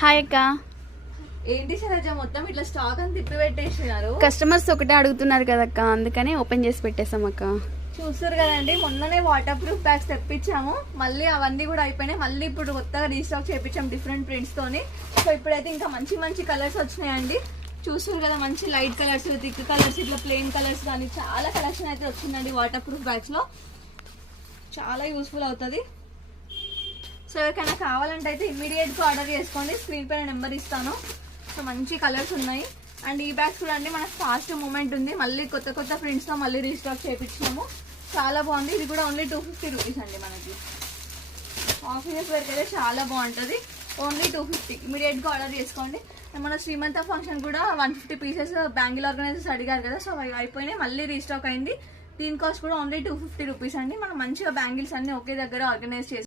Hi అక్క. ఏంటి శైలజ మొత్తం ఇట్లా స్టాక్ అని తిప్పి పెట్టేసినారు? కస్టమర్స్ ఒకటే అడుగుతున్నారు కదక్క, అందుకని ఓపెన్ చేసి పెట్టేసాం అక్క. చూస్తారు కదండి, మొన్ననే వాటర్ ప్రూఫ్ బ్యాగ్స్ తెప్పించాము, మళ్ళీ అవన్నీ కూడా అయిపోయినాయి. మళ్ళీ ఇప్పుడు కొత్తగా రీస్టాక్ చేయించాము డిఫరెంట్ ప్రింట్స్ తోని. సో ఇప్పుడైతే ఇంకా మంచి మంచి కలర్స్ వచ్చినాయండి. చూస్తారు కదా, మంచి లైట్ కలర్స్, థిక్ కలర్స్, ఇట్లా ప్లెయిన్ కలర్స్ కానీ చాలా కలెక్షన్ అయితే వచ్చిందండి వాటర్ ప్రూఫ్ బ్యాగ్స్ లో. చాలా యూస్ఫుల్ అవుతుంది. సో ఎవరికైనా కావాలంటే అయితే ఇమ్మీడియట్ గా ఆర్డర్ చేసుకోండి. స్క్రీన్ పైన నెంబర్ ఇస్తాను. సో మంచి కలర్స్ ఉన్నాయి. అండ్ ఈ బ్యాగ్స్ కూడా అండి మనకు ఫాస్ట్ మూమెంట్ ఉంది. మళ్ళీ కొత్త కొత్త ప్రింట్స్ తో మళ్ళీ రీస్టాక్ చేయించినాము. చాలా బాగుంది. ఇది కూడా ఓన్లీ 250 రూపీస్ అండి. మనకి ఆఫీస్ వరకు అయితే చాలా బాగుంటుంది. ఓన్లీ 250. ఇమీడియట్ గా ఆర్డర్ చేసుకోండి. మన శ్రీమంత ఫంక్షన్ కూడా 150 పీసెస్ బ్యాంగిల్ ఆర్గనైజర్స్ అడిగారు కదా, సో అవి అయిపోయినాయి, మళ్ళీ రీస్టాక్ అయింది. దీని కాస్ట్ కూడా ఓన్లీ 250 రూపీస్ అండి. మనం మంచిగా బ్యాంగిల్స్ అన్ని ఒకే దగ్గర ఆర్గనైజ్ చేసి